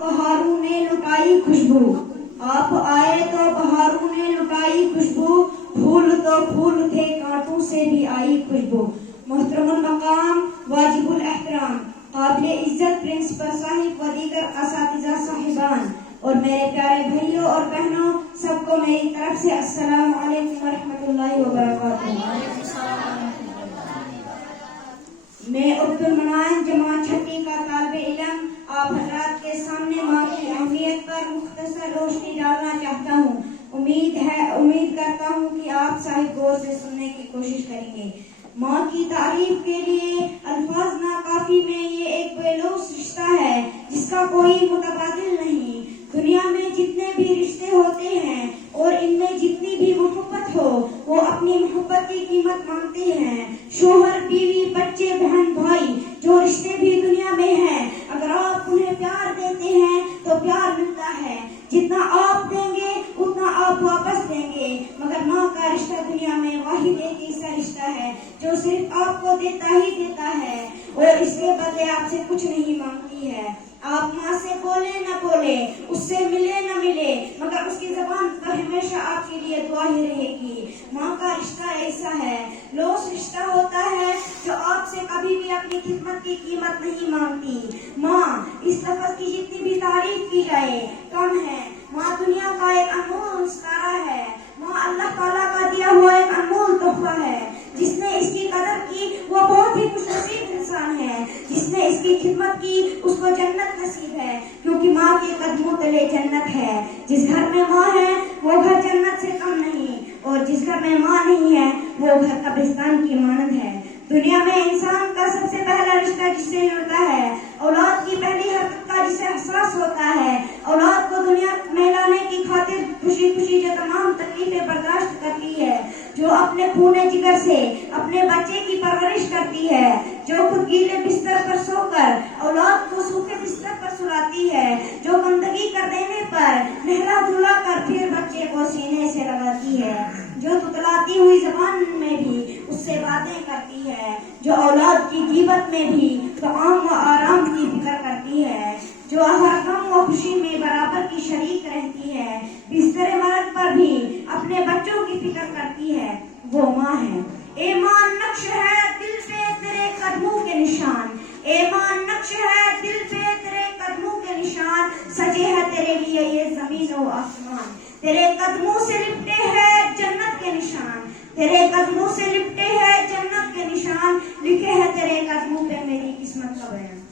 बहारों ने लुटाई खुशबू, आप आए तो बहारों ने लुटाई खुशबू, फूल तो फूल थे कांटों से भी आई खुशबू। मोहतरमुल मकाम, वाजिबुल एहतराम, काबिल इज्जत प्रिंसिपल साहिब व दीगर असातिज़ा साहिबान और मेरे प्यारे भाइयों और बहनों, सबको मेरी तरफ से अस्सलाम वालेकुम व रहमतुल्लाहि व बरकातुहू। मैं अब्दुल मनान जमात छठी का तालिबे इल्म आप हज़रात के सामने माँ की अहमियत पर मुख्तसर रोशनी डालना चाहता हूँ। उम्मीद करता हूँ कि आप साहिब गौर से सुनने की कोशिश करेंगे। माँ की तारीफ के लिए अल्फाज नाकाफी में ये एक बेलौस रिश्ता है जिसका कोई मुतबादिल नहीं। दुनिया में जितने भी रिश्ते होते हैं और इनमें जितनी भी मोहब्बत हो वो अपनी मोहब्बत की कीमत मांगते हैं। शोहर, बीवी, बच्चे, बहन, भाई, जो रिश्ते भी दुनिया में हैं, अगर आप उन्हें प्यार देते हैं तो प्यार मिलता है। जितना आप देंगे उतना आप वापस देंगे। मगर माँ का रिश्ता दुनिया में वाहिद एक ऐसा रिश्ता है जो सिर्फ आपको देता ही देता है और इसके बदले आपसे कुछ नहीं मांगती है। आप माँ से बोले न बोले, उससे मिले न मिले, मगर उसकी ज़बान पर हमेशा आपके लिए दुआ ही रहेगी। माँ का रिश्ता ऐसा है, लोस रिश्ता होता है जो आपसे कभी भी अपनी खिदमत की कीमत नहीं मांगती। माँ, इस लफ्ज़ की जितनी भी तारीफ की जाए कम है। माँ दुनिया का एक अनमोल सितारा है। माँ अल्लाह ताला का दिया हुआ एक अनमोल तोहफा है। जिसने इसकी कदर की वो बहुत ही खुशनसीब इंसान है। जिसने इसकी खिदमत की उसको जन्नत नसीब है, क्योंकि माँ के कदमों तले जन्नत है। जिस घर में माँ है वो घर जन्नत से कम नहीं, और जिस घर में माँ नहीं है वो घर कब्रिस्तान की मानंद है। दुनिया में इंसान का सबसे पहला रिश्ता जिससे जुड़ता है, औलाद की पहली हरकत का जिसे एहसास होता है। औलाद को दुनिया में लाने की खातिर खुशी खुशी जो तमाम तकलीफें बर्दाश्त करती है, जो अपने खूने जिगर से अपने बच्चे की परवरिश करती है, जो खुद गीले बिस्तर पर सोकर औलाद को सूखे बिस्तर पर सुलाती है, जो गंदगी कर देने पर नहला धुला कर फिर बच्चे को सीने से लगाती है, जो तुतलाती हुई ज़बान में भी उससे बातें करती है, जो औलाद की गीबत में भी तआम व आराम की फिक्र करती है, जो हर गम व खुशी में बराबर की शरीक रहती है, बिस्तर मर्द पर भी अपने बच्चों की फिक्र करती है, वो माँ है। ए माँ, नक्श है दिल पे तेरे कदमों के निशान। ए माँ, नक्श है दिल पे तेरे कदमों के निशान। सजे है तेरे लिए ये जमीन और आसमान। तेरे कदमों से लिपटे हैं जन्नत के निशान। तेरे कदमों से लिपटे हैं जन्नत के निशान। लिखे हैं तेरे कदमों पे मेरी किस्मत का बयान।